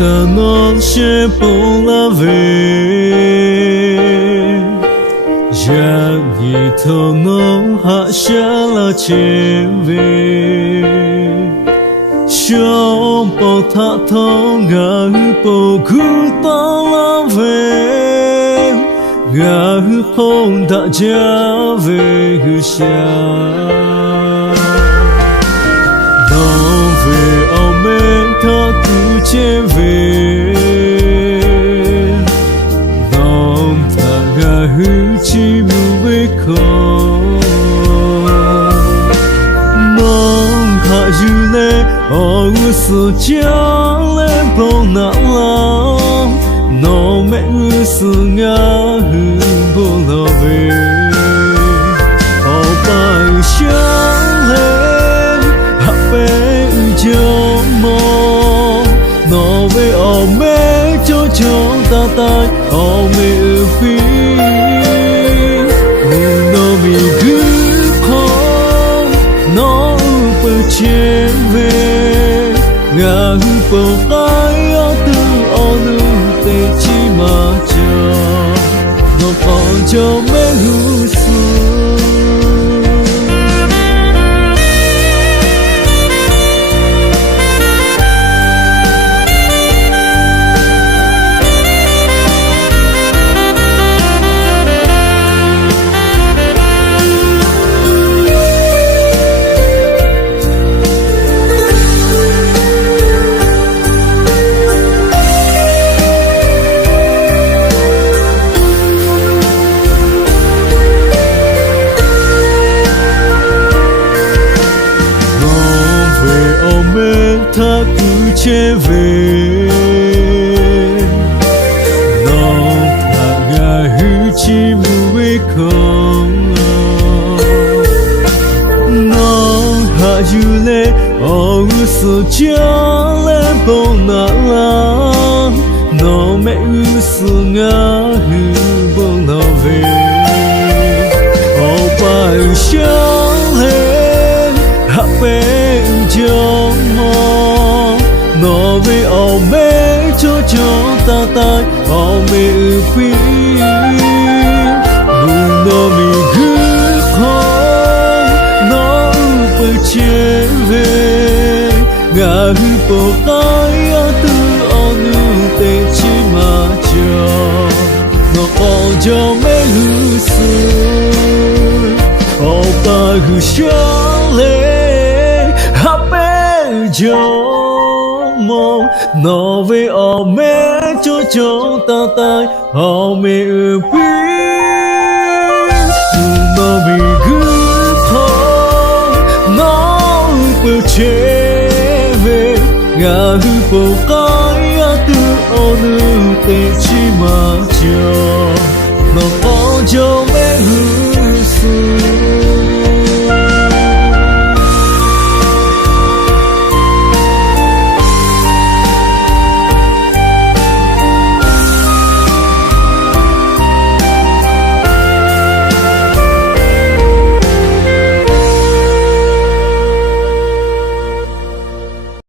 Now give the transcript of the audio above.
non c'è pour la vie Gianni to non ha shala cheve Shom po tha thonga po gu ta la ve Ga phong da ja ve gu sha Don ve o me ta tu che ve Don ta ga hu chi mu ve ko Mon ha yu le o su cha le bon na la No me su nga hu bo lo ve O pa sha le ha pe jo mo No ve o me cho cho ta ta o me fi No me gu ko No pe che ve Nga hu po kai o tu o nu te chi ma cho No con cho me hu su ta ku che ve no ta ga hu chi mu ve kong no ha yu le o su cha le bon na la no me su nga hu bon na ve o pa sha le ha pe jo No ve o me cho cho ta ta o me fi No me gu ko no pu che ve Ga hu po kai a tu o nu te chi ma cho No o jo me hu su O pa hu sha le ha pe jo No ve o me cho cho ta ta o me pi No me gu ko No pu che ve Ga hu po kai a tu o nu te chi ma cho No o jo me hu su